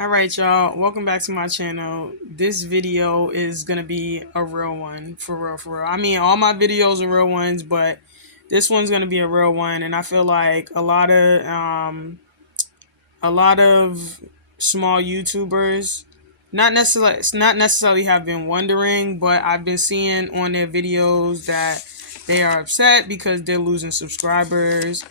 All right, y'all. Welcome back to my channel. This video is gonna be a real one, for real, for real. I mean, all my videos are real ones, but this one's gonna be a real one, and I feel like a lot of small YouTubers, not necessarily have been wondering, but I've been seeing on their videos that they are upset because they're losing subscribers.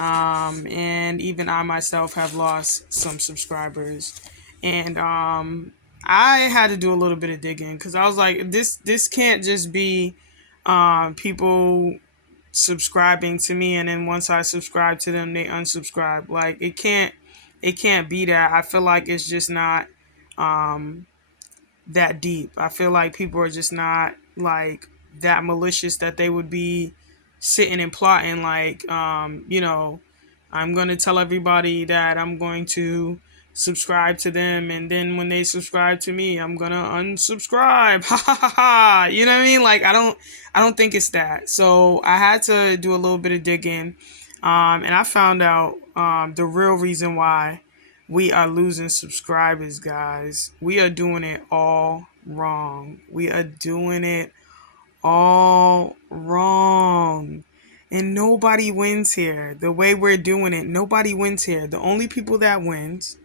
And even I myself have lost some subscribers, and I had to do a little bit of digging because I was like, this can't just be people subscribing to me, and then once I subscribe to them, they unsubscribe. Like it can't be that. I feel like it's just not um, that deep. I feel like people are just not like that malicious that they would be sitting and plotting like I'm going to tell everybody that I'm going to subscribe to them, and then when they subscribe to me I'm going to unsubscribe. Ha ha ha ha. You know what I mean? Like I don't think it's that. So I had to do a little bit of digging, and I found out the real reason why we are losing subscribers, guys. We are doing it all wrong. We are doing it all wrong. And nobody wins here. The way we're doing it, nobody wins here. The only people that wins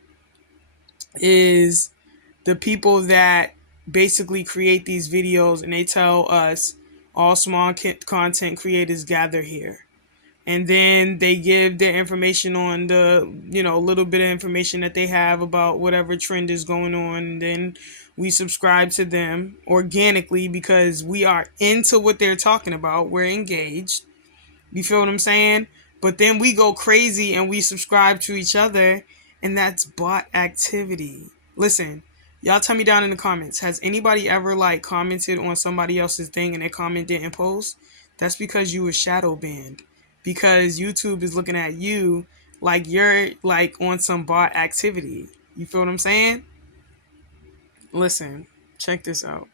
is the people that basically create these videos, and they tell us all small content creators gather here, and then they give their information on the little bit of information that they have about whatever trend is going on, and then we subscribe to them organically because we are into what they're talking about. We're engaged. You feel what I'm saying? But then we go crazy and we subscribe to each other, and that's bot activity. Listen, y'all tell me down in the comments, has anybody ever like commented on somebody else's thing and their comment didn't post? That's because you were shadow banned. Because YouTube is looking at you like you're like on some bot activity. You feel what I'm saying? Listen, check this out.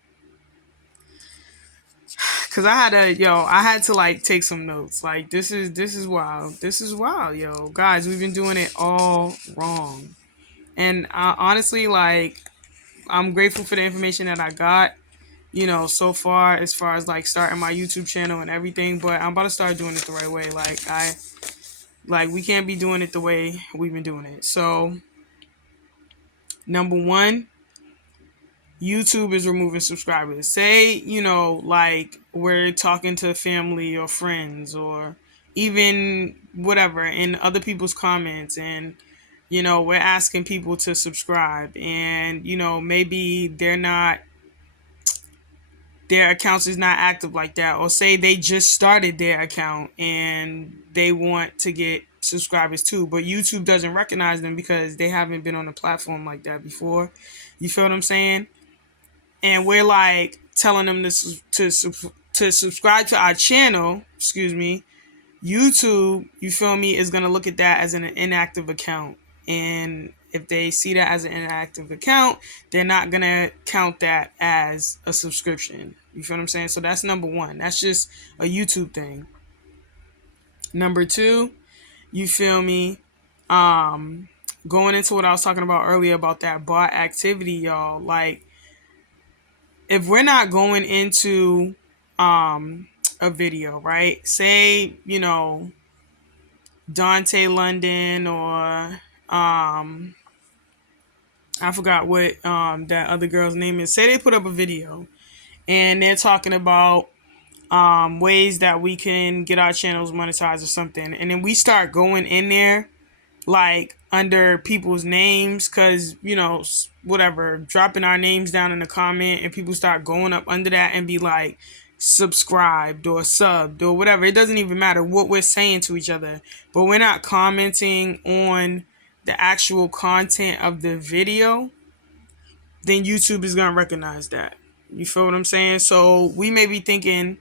Cause I had to like take some notes. Like this is wild. This is wild, yo. Guys, we've been doing it all wrong. And honestly, like I'm grateful for the information that I got, so far, as far as like starting my YouTube channel and everything, but I'm about to start doing it the right way. Like we can't be doing it the way we've been doing it. So, number 1, YouTube is removing subscribers. Say, like we're talking to family or friends or even whatever in other people's comments, and we're asking people to subscribe, and maybe their accounts is not active like that, or say they just started their account and they want to get subscribers too, but YouTube doesn't recognize them because they haven't been on a platform like that before. You feel what I'm saying? And we're like telling them to subscribe to our channel. Excuse me. YouTube, you feel me, is gonna look at that as an inactive account, and if they see that as an inactive account, they're not gonna count that as a subscription. You feel what I'm saying? So that's number 1. That's just a YouTube thing. Number 2, you feel me? Going into what I was talking about earlier about that bot activity, y'all. Like, if we're not going into a video, right? Say, Dante London or I forgot what that other girl's name is. Say they put up a video and they're talking about ways that we can get our channels monetized or something, and then we start going in there like under people's names, because whatever, dropping our names down in the comment, and people start going up under that and be like subscribed or subbed or whatever. It doesn't even matter what we're saying to each other, but we're not commenting on the actual content of the video, then YouTube is gonna recognize that. You feel what I'm saying? So we may be thinking,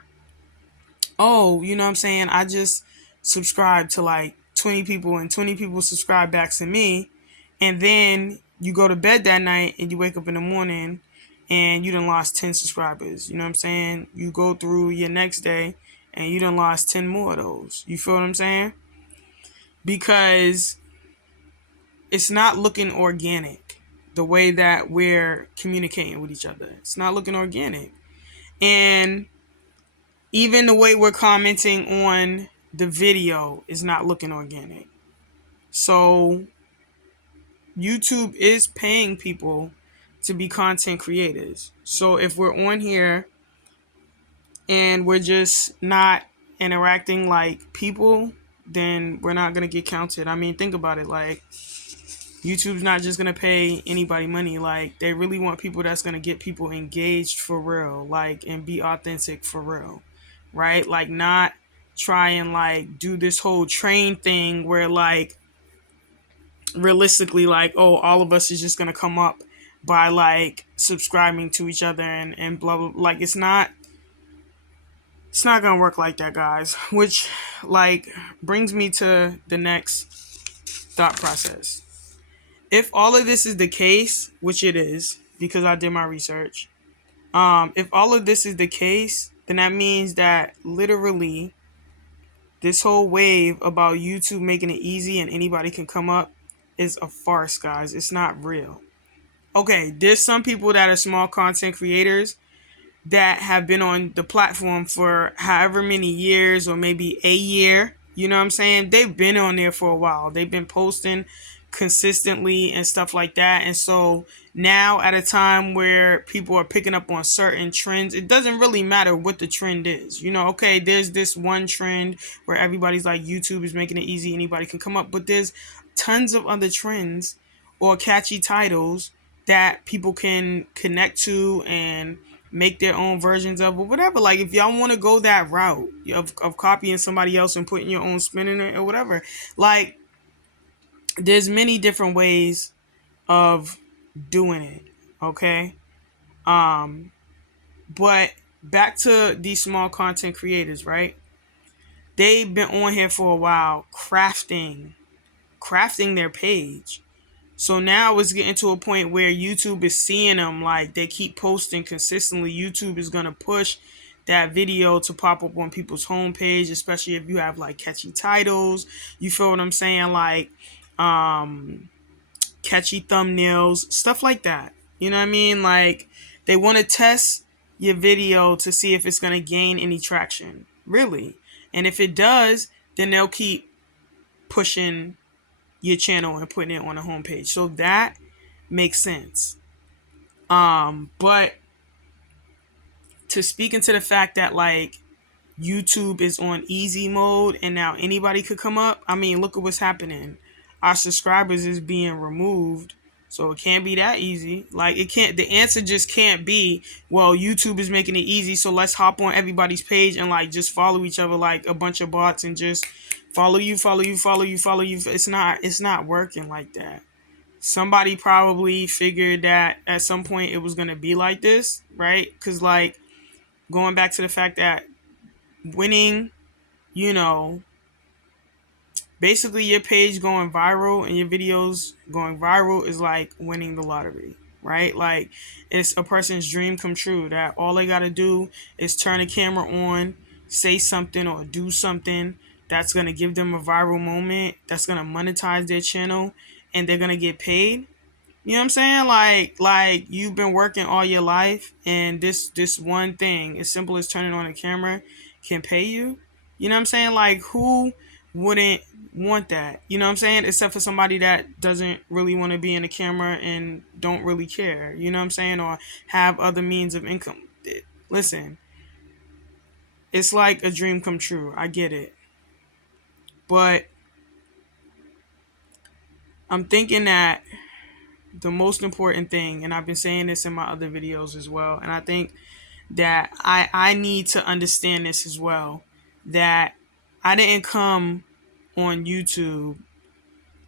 oh, you know what I'm saying, I just subscribed to like 20 people and 20 people subscribe back to me, and then you go to bed that night and you wake up in the morning and you done lost 10 subscribers. You know what I'm saying? You go through your next day and you done lost 10 more of those. You feel what I'm saying? Because it's not looking organic. the way that we're communicating with each other. It's not looking organic. And even the way we're commenting on the video is not looking organic. So YouTube is paying people to be content creators. So if we're on here and we're just not interacting like people, then we're not going to get counted. I mean, think about it. Like, YouTube's not just going to pay anybody money. Like, they really want people that's going to get people engaged for real, like, and be authentic for real, right? Like, not try and, like, do this whole train thing where, like, realistically, like, oh, all of us is just going to come up by, like, subscribing to each other and blah, blah, blah. Like, it's not gonna work like that, guys. Which, like, brings me to the next thought process. If all of this is the case, which it is, because I did my research, if all of this is the case, then that means that literally this whole wave about YouTube making it easy and anybody can come up is a farce, guys. It's not real. Okay, there's some people that are small content creators that have been on the platform for however many years or maybe a year. You know what I'm saying? They've been on there for a while. They've been posting consistently and stuff like that. And so now, at a time where people are picking up on certain trends, it doesn't really matter what the trend is. You know, okay, there's this one trend where everybody's like, YouTube is making it easy, anybody can come up. But there's tons of other trends or catchy titles that people can connect to and make their own versions of, or whatever. Like, if y'all want to go that route of copying somebody else and putting your own spin in it or whatever, like, there's many different ways of doing it. Okay. But back to these small content creators, right? They've been on here for a while crafting their page. So now it's getting to a point where YouTube is seeing them, like, they keep posting consistently. YouTube is going to push that video to pop up on people's homepage, especially if you have, like, catchy titles. You feel what I'm saying? Like, catchy thumbnails, stuff like that. You know what I mean? Like, they want to test your video to see if it's going to gain any traction, really. And if it does, then they'll keep pushing your channel and putting it on the homepage. So that makes sense. But to speak into the fact that, like, YouTube is on easy mode and now anybody could come up, I mean, look at what's happening. Our subscribers is being removed, so it can't be that easy. Like, it can't, the answer just can't be, well, YouTube is making it easy, so let's hop on everybody's page and, like, just follow each other like a bunch of bots and just follow you. It's not working like that. Somebody probably figured that at some point it was going to be like this, right? Because, like, going back to the fact that winning, you know, basically your page going viral and your videos going viral is like winning the lottery, right? Like, it's a person's dream come true that all they got to do is turn the camera on, say something or do something that's going to give them a viral moment, that's going to monetize their channel, and they're going to get paid. You know what I'm saying? Like you've been working all your life, and this one thing, as simple as turning on a camera, can pay you. You know what I'm saying? Like, who wouldn't want that? You know what I'm saying? Except for somebody that doesn't really want to be in the camera and don't really care. You know what I'm saying? Or have other means of income. Listen, it's like a dream come true. I get it. But I'm thinking that the most important thing, and I've been saying this in my other videos as well, and I think that I need to understand this as well, that I didn't come on YouTube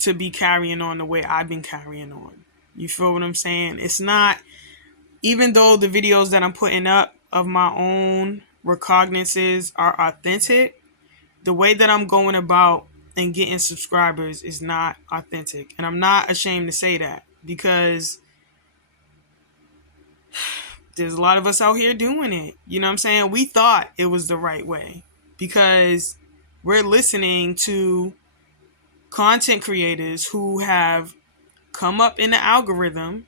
to be carrying on the way I've been carrying on. You feel what I'm saying? It's not, even though the videos that I'm putting up of my own recognizances are authentic, the way that I'm going about and getting subscribers is not authentic. And I'm not ashamed to say that, because there's a lot of us out here doing it. You know what I'm saying? We thought it was the right way because we're listening to content creators who have come up in the algorithm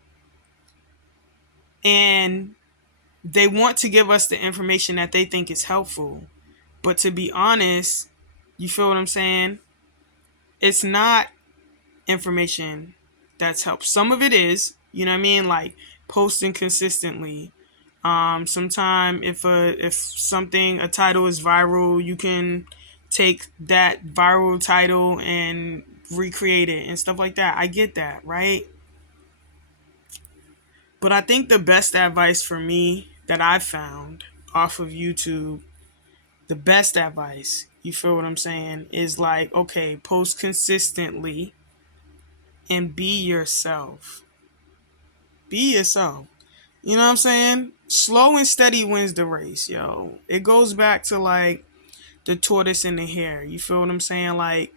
and they want to give us the information that they think is helpful. But to be honest, you feel what I'm saying? It's not information that's helped. Some of it is, you know what I mean? Like posting consistently. Sometime if a title is viral, you can take that viral title and recreate it and stuff like that. I get that, right? But I think the best advice for me that I've found off of YouTube, the best advice, you feel what I'm saying, is like, okay, post consistently and be yourself. Be yourself. You know what I'm saying? Slow and steady wins the race, yo. It goes back to like the tortoise and the hare. You feel what I'm saying? Like,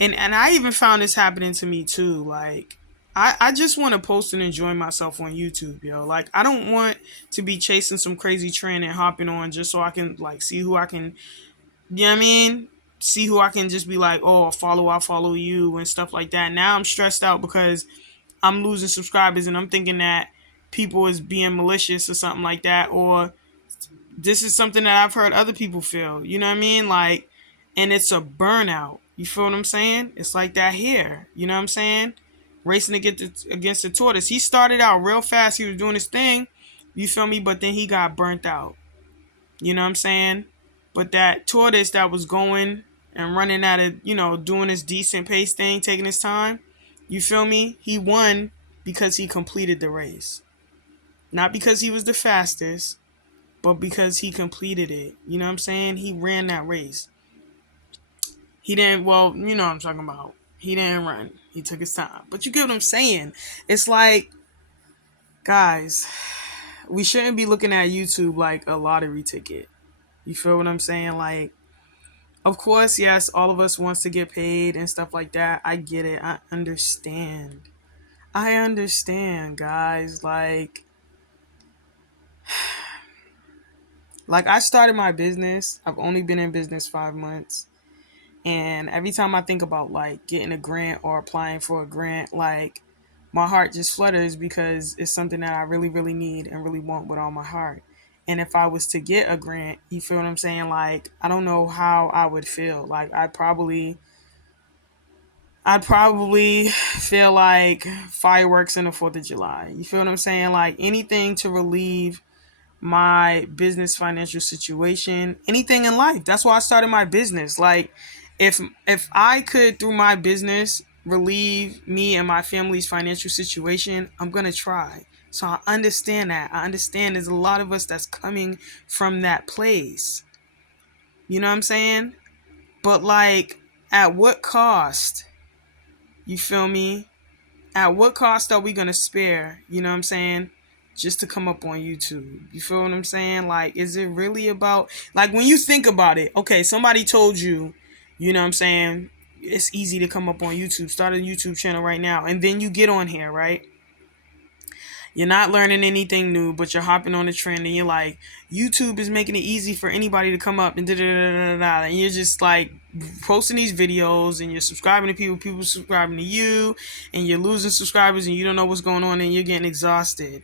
and I even found this happening to me too. Like, I just want to post and enjoy myself on YouTube, yo. Like, I don't want to be chasing some crazy trend and hopping on just so I can like see who I can, you know what I mean? See who I can just be like, oh, I'll follow you and stuff like that. Now I'm stressed out because I'm losing subscribers and I'm thinking that people is being malicious or something like that, or this is something that I've heard other people feel, you know what I mean? Like, and it's a burnout. You feel what I'm saying? It's like that here, you know what I'm saying? Racing against the tortoise. He started out real fast. He was doing his thing, you feel me? But then he got burnt out. You know what I'm saying? But that tortoise that was going and running at it, you know, doing his decent pace thing, taking his time, you feel me? He won because he completed the race. Not because he was the fastest, but because he completed it. You know what I'm saying? He ran that race. He didn't, well, you know what I'm talking about. He didn't run. He took his time. But you get what I'm saying? It's like, guys, we shouldn't be looking at YouTube like a lottery ticket. You feel what I'm saying? Like, of course, yes, all of us wants to get paid and stuff like that. I get it. I understand. I understand, guys. Like I started my business. I've only been in business 5 months. And every time I think about like getting a grant or applying for a grant, like my heart just flutters because it's something that I really, really need and really want with all my heart. And if I was to get a grant, you feel what I'm saying? Like, I don't know how I would feel. Like, I'd probably feel like fireworks in the 4th of July. You feel what I'm saying? Like anything to relieve my business financial situation, anything in life. That's why I started my business. Like if I could through my business relieve me and my family's financial situation, I'm going to try. So I understand that. I understand there's a lot of us that's coming from that place. You know what I'm saying? But like at what cost? You feel me? At what cost are we going to spare, you know what I'm saying, just to come up on YouTube? You feel what I'm saying? Like, is it really about, like, when you think about it, okay, somebody told you, you know what I'm saying, it's easy to come up on YouTube, start a YouTube channel right now, and then you get on here, right? You're not learning anything new, but you're hopping on the trend and you're like, YouTube is making it easy for anybody to come up and da-da-da-da-da-da. And you're just like posting these videos and you're subscribing to people subscribing to you, and you're losing subscribers and you don't know what's going on and you're getting exhausted.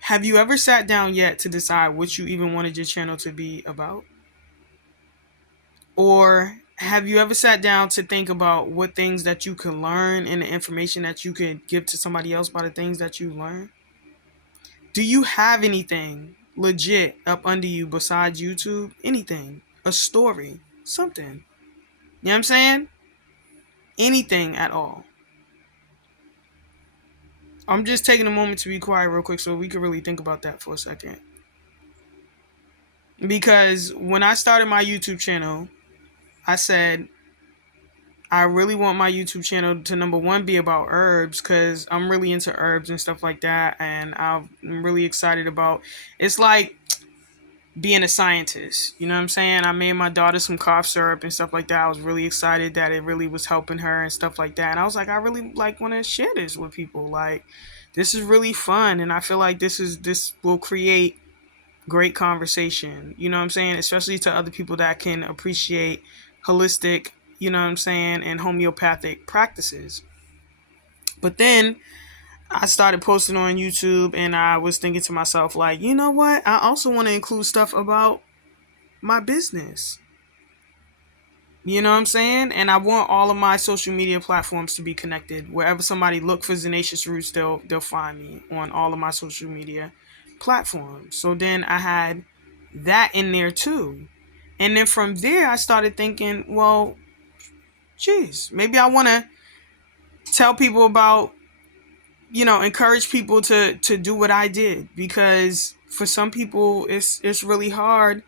Have you ever sat down yet to decide what you even wanted your channel to be about? Or have you ever sat down to think about what things that you can learn and the information that you could give to somebody else by the things that you learn? Do you have anything legit up under you besides YouTube? Anything? A story? Something? You know what I'm saying? Anything at all. I'm just taking a moment to be quiet real quick so we can really think about that for a second. Because when I started my YouTube channel, I said, I really want my YouTube channel to, number one, be about herbs, because I'm really into herbs and stuff like that. And I'm really excited about, it's like being a scientist. You know what I'm saying? I made my daughter some cough syrup and stuff like that. I was really excited that it really was helping her and stuff like that. And I was like, I really like want to share this with people. Like, this is really fun. And I feel like this will create great conversation. You know what I'm saying? Especially to other people that can appreciate holistic, you know what I'm saying, and homeopathic practices. But then I started posting on YouTube, and I was thinking to myself, like, you know what? I also want to include stuff about my business. You know what I'm saying? And I want all of my social media platforms to be connected. Wherever somebody look for Zenacious Roots, they'll find me on all of my social media platforms. So then I had that in there too. And then from there I started thinking, well, geez, maybe I want to tell people about, encourage people to do what I did, because for some people it's really hard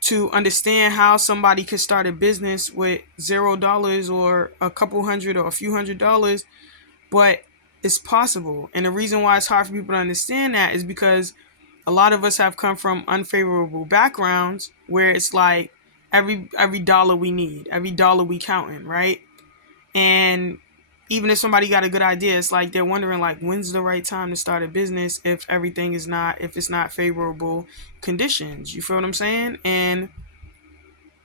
to understand how somebody could start a business with $0 or a couple hundred or a few $100s, but it's possible. And the reason why it's hard for people to understand that is because a lot of us have come from unfavorable backgrounds where it's like every dollar we need, every dollar we counting, right? And even if somebody got a good idea, it's like they're wondering, like, when's the right time to start a business if it's not favorable conditions. You feel what I'm saying? And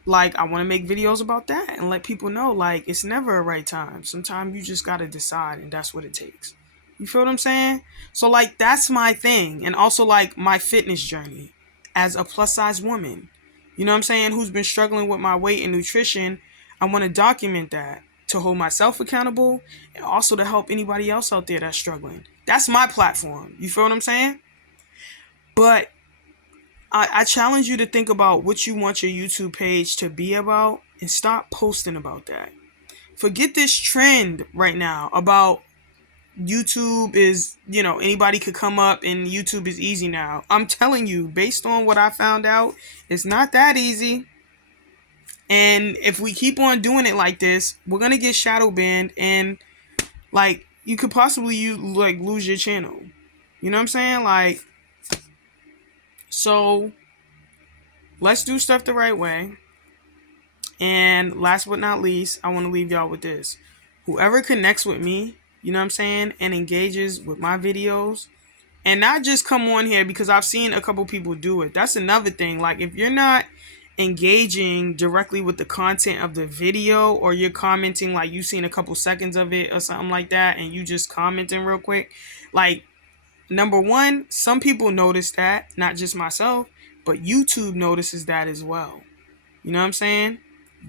like, I want to make videos about that and let people know, like, it's never a right time. Sometimes you just got to decide, and that's what it takes. You feel what I'm saying? So, like, that's my thing. And also, like, my fitness journey as a plus size woman, you know what I'm saying, who's been struggling with my weight and nutrition. I want to document that to hold myself accountable and also to help anybody else out there that's struggling. That's my platform. You feel what I'm saying? But I challenge you to think about what you want your YouTube page to be about and stop posting about that. Forget this trend right now about YouTube is, anybody could come up and YouTube is easy now. I'm telling you, based on what I found out, it's not that easy. And if we keep on doing it like this, we're going to get shadow banned, and like, you could possibly lose your channel. You know what I'm saying? Like, so let's do stuff the right way. And last but not least, I want to leave y'all with this. Whoever connects with me, you know what I'm saying, and engages with my videos, and not just come on here because I've seen a couple people do it. That's another thing. Like, if you're not engaging directly with the content of the video, or you're commenting, like, you've seen a couple seconds of it or something like that, and you just commenting real quick, like, number one, some people notice that, not just myself, but YouTube notices that as well. You know what I'm saying?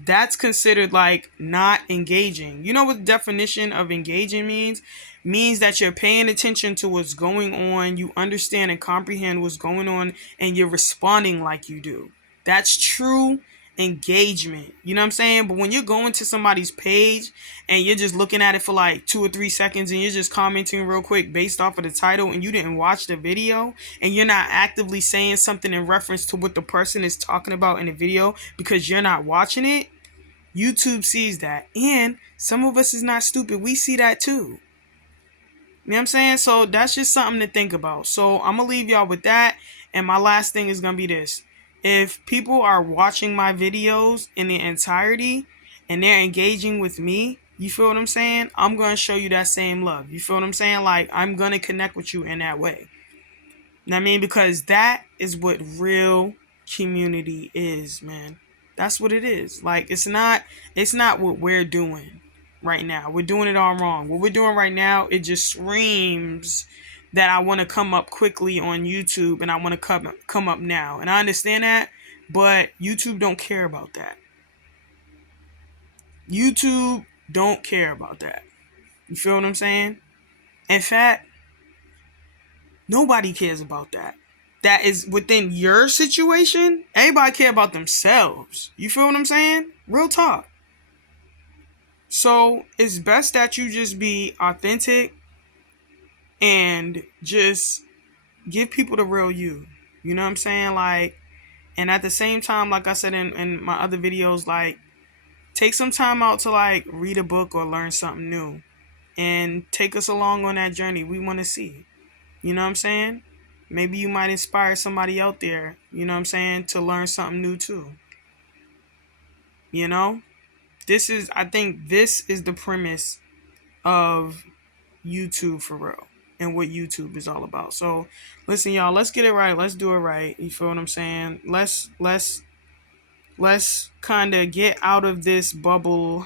That's considered like not engaging. You know what the definition of engaging means? Means that you're paying attention to what's going on, you understand and comprehend what's going on, and you're responding like you do. That's true engagement. You know what I'm saying? But when you're going to somebody's page and you're just looking at it for like 2 or 3 seconds and you're just commenting real quick based off of the title, and you didn't watch the video, and you're not actively saying something in reference to what the person is talking about in the video because you're not watching it, YouTube sees that. And some of us is not stupid. We see that too. You know what I'm saying? So that's just something to think about. So I'm going to leave y'all with that. And my last thing is going to be this. If people are watching my videos in the entirety and they're engaging with me, you feel what I'm saying? I'm going to show you that same love. You feel what I'm saying? Like, I'm going to connect with you in that way. You know what I mean? Because that is what real community is, man. That's what it is. Like, it's not what we're doing right now. We're doing it all wrong. What we're doing right now, it just screams that I want to come up quickly on YouTube, and I want to come up now. And I understand that, but YouTube don't care about that. YouTube don't care about that. You feel what I'm saying? In fact, nobody cares about that. That is within your situation. Everybody care about themselves. You feel what I'm saying? Real talk. So it's best that you just be authentic and just give people the real you. You know what I'm saying? Like, and at the same time, like I said in my other videos, like, take some time out to like read a book or learn something new, and take us along on that journey. We want to see. You know what I'm saying? Maybe you might inspire somebody out there, you know what I'm saying, to learn something new too. You know? I think this is the premise of YouTube for real, and what YouTube is all about. So, listen, y'all, let's get it right. Let's do it right. You feel what I'm saying? Let's kind of get out of this bubble,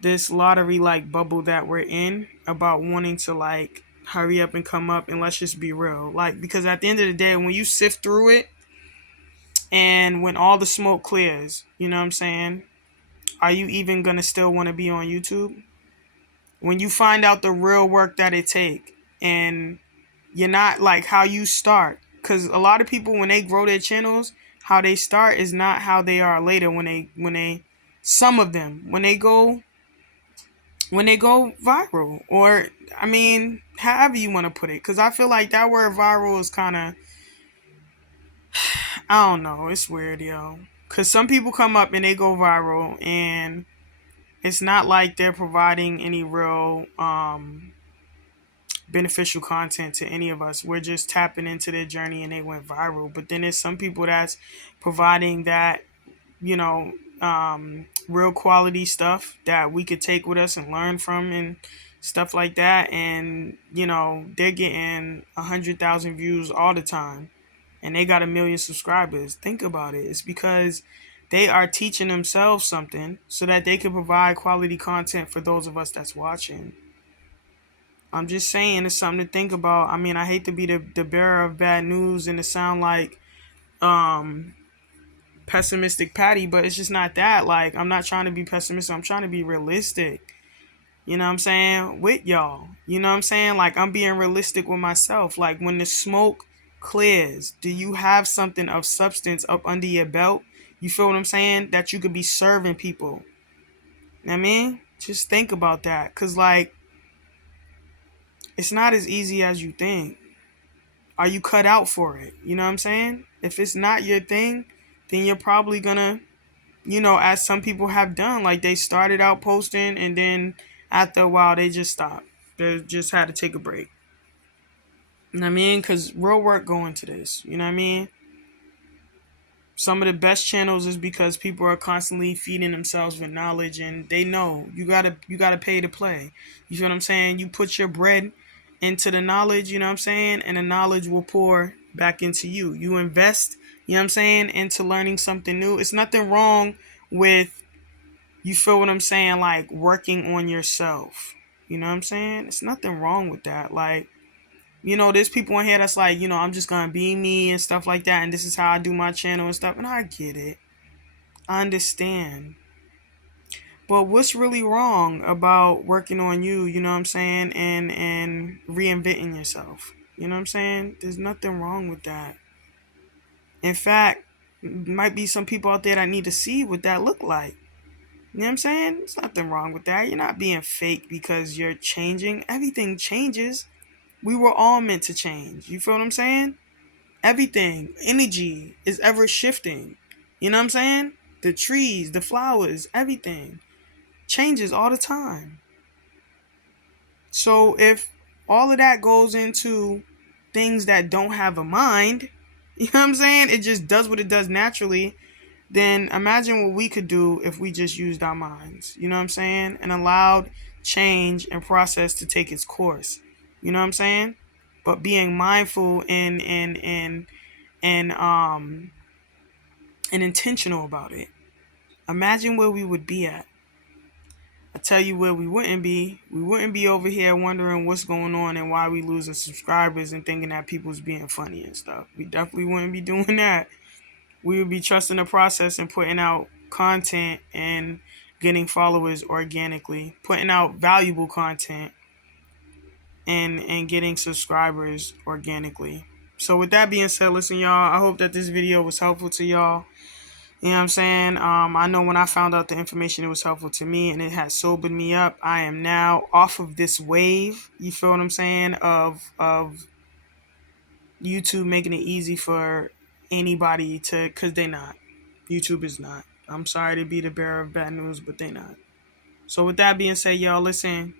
this lottery like bubble that we're in about wanting to like hurry up and come up, and let's just be real. Like, because at the end of the day, when you sift through it and when all the smoke clears, you know what I'm saying? Are you even gonna still want to be on YouTube? When you find out the real work that it take, and you're not like how you start, because a lot of people, when they grow their channels, how they start is not how they are later. When they some of them, when they go viral, or I mean, however you want to put it, because I feel like that word viral is kind of, I don't know, it's weird, yo. Because some people come up and they go viral, and it's not like they're providing any real beneficial content to any of us. We're just tapping into their journey and they went viral. But then there's some people that's providing that, you know, real quality stuff that we could take with us and learn from and stuff like that. And, you know, they're getting 100,000 views all the time and they got 1 million subscribers. Think about it. It's because they are teaching themselves something so that they can provide quality content for those of us that's watching. I'm just saying, it's something to think about. I mean, I hate to be the bearer of bad news and to sound like pessimistic Patty, but it's just not that. Like, I'm not trying to be pessimistic. I'm trying to be realistic. You know what I'm saying? With y'all. You know what I'm saying? Like, I'm being realistic with myself. Like, when the smoke clears, do you have something of substance up under your belt? You feel what I'm saying? That you could be serving people. You know what I mean? Just think about that. Because, like, it's not as easy as you think. Are you cut out for it? You know what I'm saying? If it's not your thing, then you're probably gonna, you know, as some people have done, like they started out posting and then after a while they just stopped. They just had to take a break. You know what I mean? Because real work go into this. You know what I mean? Some of the best channels is because people are constantly feeding themselves with knowledge and they know you gotta pay to play. You feel what I'm saying? You put your bread into the knowledge, you know what I'm saying? And the knowledge will pour back into you. You invest, you know what I'm saying, into learning something new. It's nothing wrong with, you feel what I'm saying, like working on yourself. You know what I'm saying? It's nothing wrong with that. Like, you know, there's people in here that's like, you know, I'm just gonna be me and stuff like that, and this is how I do my channel and stuff. And I get it. I understand. But what's really wrong about working on you, you know what I'm saying, and reinventing yourself? You know what I'm saying? There's nothing wrong with that. In fact, might be some people out there that need to see what that look like. You know what I'm saying? There's nothing wrong with that. You're not being fake because you're changing. Everything changes. We were all meant to change. You feel what I'm saying? Everything, energy is ever shifting. You know what I'm saying? The trees, the flowers, everything changes all the time. So if all of that goes into things that don't have a mind, you know what I'm saying? It just does what it does naturally. Then imagine what we could do if we just used our minds. You know what I'm saying? And allowed change and process to take its course. You know what I'm saying? But being mindful and intentional about it. Imagine where we would be at. I tell you where we wouldn't be. We wouldn't be over here wondering what's going on and why we losing subscribers and thinking that people's being funny and stuff. We definitely wouldn't be doing that. We would be trusting the process and putting out content and getting followers organically, putting out valuable content and getting subscribers organically. So with that being said, listen, y'all, I hope that this video was helpful to y'all. You know what I'm saying? I know when I found out the information, it was helpful to me and it has sobered me up. I am now off of this wave, you feel what I'm saying, of YouTube making it easy for anybody to, because they not. YouTube is not. I'm sorry to be the bearer of bad news, but they not. So with that being said, y'all, listen,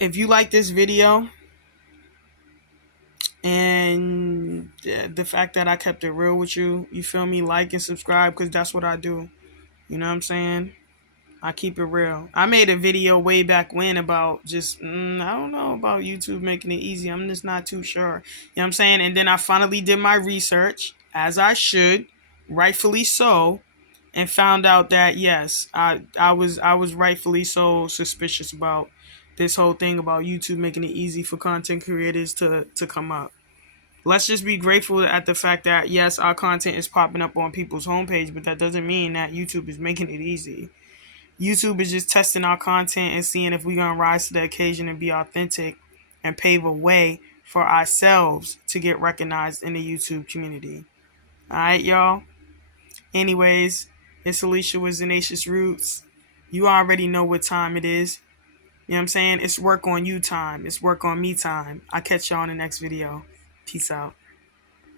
if you like this video and the fact that I kept it real with you, you feel me, like and subscribe, because that's what I do. You know what I'm saying? I keep it real. I made a video way back when about just, I don't know about YouTube making it easy. I'm just not too sure. You know what I'm saying? And then I finally did my research, as I should, rightfully so. and found out that yes, I was rightfully so suspicious about this whole thing about YouTube making it easy for content creators to come up. Let's just be grateful at the fact that yes, our content is popping up on people's homepage, but that doesn't mean that YouTube is making it easy. YouTube is just testing our content and seeing if we're gonna rise to the occasion and be authentic and pave a way for ourselves to get recognized in the YouTube community. Alright, y'all. Anyways, it's Alicia with Zenacious Roots. You already know what time it is. You know what I'm saying? It's work on you time. It's work on me time. I'll catch y'all in the next video. Peace out.